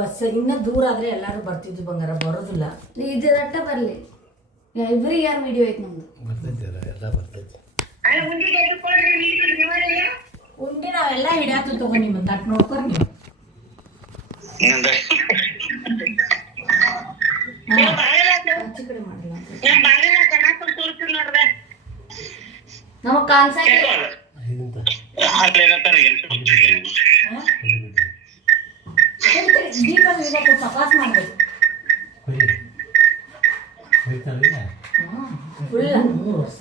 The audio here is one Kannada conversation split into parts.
ಬಸ್ ಇನ್ನ ದೂರ ಆದ್ರೆ ಎಲ್ಲಾರು ಬರ್ತಿದ್ವಿ ಬಂಗಾರ, ಬರೋದಿಲ್ಲ. ಇದರಟ್ಟ ಬರಲಿ. ಎವ್ರಿ ಇಯರ್ ವಿಡಿಯೋ ಐತೆ ನಮ್ದು. ಬರ್ತೈತೆ ಎಲ್ಲ ಬರ್ತೈತೆ. ಉಂಡಿ ನಾವೆಲ್ಲ ಹಿಡಿಯಾತು ತಗೋ, ನಿಮ್ಮ ತಟ್ ನೋಡ್ಕೊರಿ ನೀವು. ನಮಗ್ ಕಾನ್ಸೈತೆ ದೀಪ ತಪಾಸ್ ಮಾಡ್ಬೇಕು. ಫುಲ್ 3 ವರ್ಷ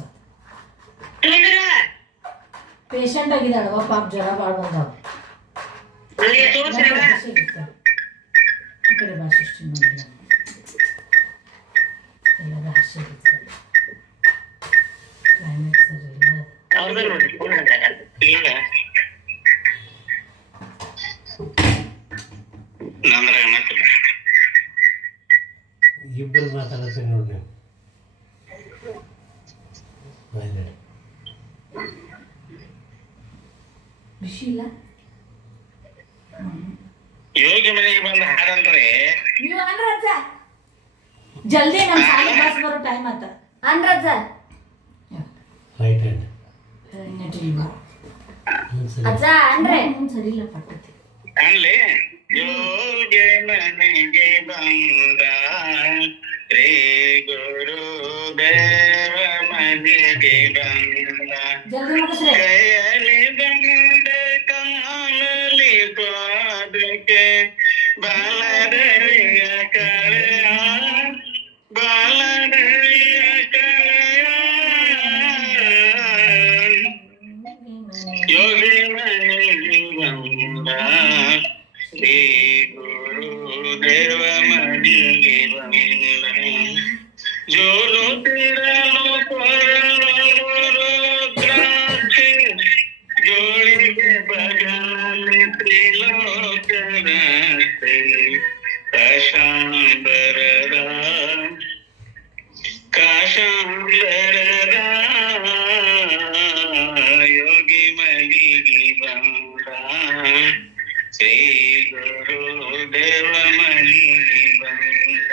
ಪೇಷಂಟ್ ಆಗಿದ್ದಾಳವ, ಪಾಪ ಜ್ವರ ಭಾಳ ಬಂದಾವ. ಈ ಕಡೆ ಭಾಷೆ ಇಷ್ಟು ನೋಡಿಲ್ಲ, ಎಲ್ಲ ಭಾಷೆ ಇರ್ತದೆ. ಕ್ಲೈಮೇಟ್ ಸರಿ ಇಲ್ಲ. ಇಬ್ಬರು ಮಾತಾಡ್ತೀನಿ ನೋಡಿ. ಖುಷಿ ಇಲ್ಲ. ಯೋಗಿ ಮನೆಗೆ ಬಂದ ಹಾಡಂದ್ರೆ ನೀವು ಅನ್ರಜ್ಜ ಜಲ್ದಿ ನಮ್ಮ ಶಾಲೆ ಬಸ್ ಬರೋ ಟೈಮ್ ಆತ. ಅನ್ರಜ್ಜ ರೈಟ್ ಹ್ಯಾಂಡ್ ಅಜ್ಜ ಅನ್ರೆ ಸರಿ ಇಲ್ಲ ಪಟ್ಟತಿ ಅನ್ಲಿ. ಯೋಗಿ ಮನೆಗೆ ಬಂದ ರೇ ಗುರು ದೇವ ಮನೆಗೆ ಬಂದ, ಜಲ್ದಿ ಮುಗಿಸ್ರೆ. ಕೈಯಲ್ಲಿ ಬಂದ ಕಾಲಲ್ಲಿ ಪಾದಕ್ಕೆ ಬಾಲದರಿಯ ಕಳೆಯ, ಬಾಲದರಿಯ ಕಳೆಯ. ಯೋಗಿ ಮನೆಗೆ ಬಂದ ಶ್ರೀ ಗುರು ದೇವ ಮನೆಗೆ ಬಂದ, ಜೋರು ತಿರಲು ಕೊರಳು ರುದ್ರಾಕ್ಷಿ, ಜೋಳಿಗೆ ಬಗಲಿ ತ್ರಿಲೋಕರಾತ್ರಿ, ಕಾಶಾಂಬರದ ಕಾಶಾಂಬರದ ಯೋಗಿ ಮನೆಗೆ ಬಂದ ಶ್ರೀ ಗುರು ದೇವ ಮನೆಗೆ ಬಂದ,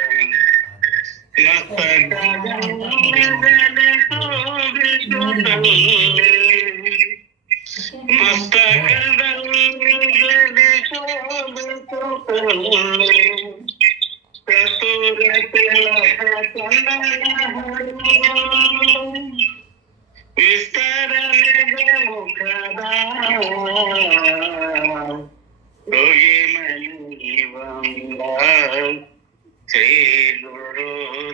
ಮಸ್ತಕದಲ್ಲಿ ಶೋಭಿಸುತ್ತಲೇ ಕಸ್ತೂರ ತಿಲಕ ಚಂದನ ಹರಿದು, ವಿಸ್ತರಣೆಗೆ ಮುಖದ ಯೋಗಿ ಮನೆಗೆ ಬಂದ ಶ್ರೀ ಗುರು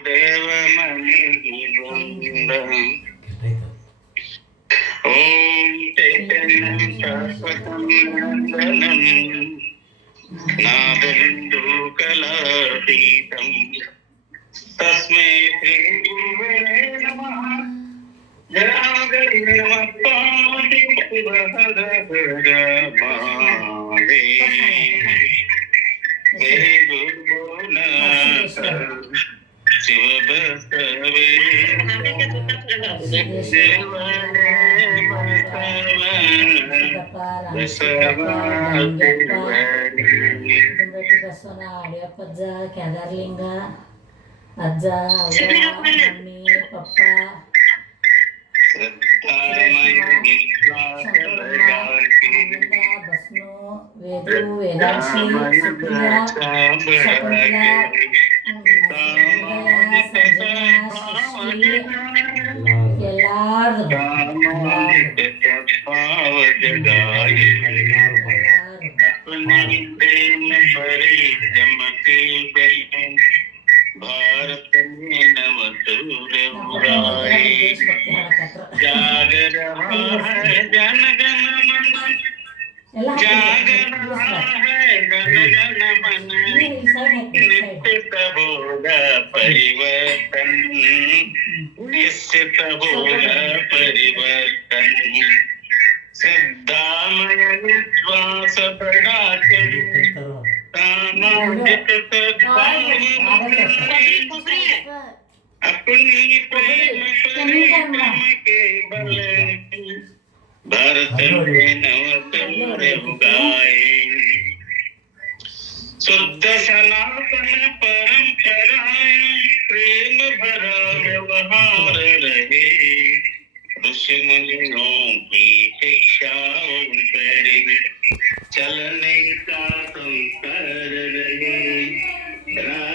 ದೇವ ಮನೆಗೆ ಬಂದ. ಓಂ ಚೈತನ್ಯಂ ಶಾಶ್ವತಂ ನಂದನಂ ನಾದಬಿಂದು ಕಲಾತೀತಂ ತಸ್ಮೈ ಶ್ರೀ ಗುರುವೇ ನಮಃ. ಜನಾಗರಿಮಪ್ಪಾದಿ ಶಿವಹರ ಮಾದೇವಿ ಹೇ ಗುರುನಾಥ ಶಿವಬಸವೇ ಬಸವನ ಅಡಿಯಪ್ಪಜ್ಜ, ಕೇದಾರ್ಲಿಂಗ ಅಜ್ಜ, ಅವ್ವ, ಮಮ್ಮಿ, ಪಪ್ಪ, ಬಸ್ನು, ವೇದು, ವೇದಾಕ್ಷಿ, ಸುಪ್ರಿಯಾ, ಶಕುಂತಲಾ, ಎಲ್ಲಾರ್ದು ಭಾರತ ಜಾಗರ ಜನ ಗಣ ಮನ, ಜಾಗರ ಜನ ಗಣ ಮನ, ನಿಶ್ಚಿತ ಬೋಧ ಪರಿವರ್ತನ್, ನಿಶ್ಚಿತ ಬೋಧ ಪರಿವರ್ತನ್, ಸಿದ್ಧಾಮಯ ವಿಶ್ವಾಸ ಬಡಾಕೆ ಸಾಮಾಜಿಕ अपनी प्रेम परिक्रम के बल भारत में नव तोरे उगाए। शुद्ध सनातन परंपराएं प्रेम भरा व्यवहार रहे ऋषि मुनियों की शिक्षाओं पर चलने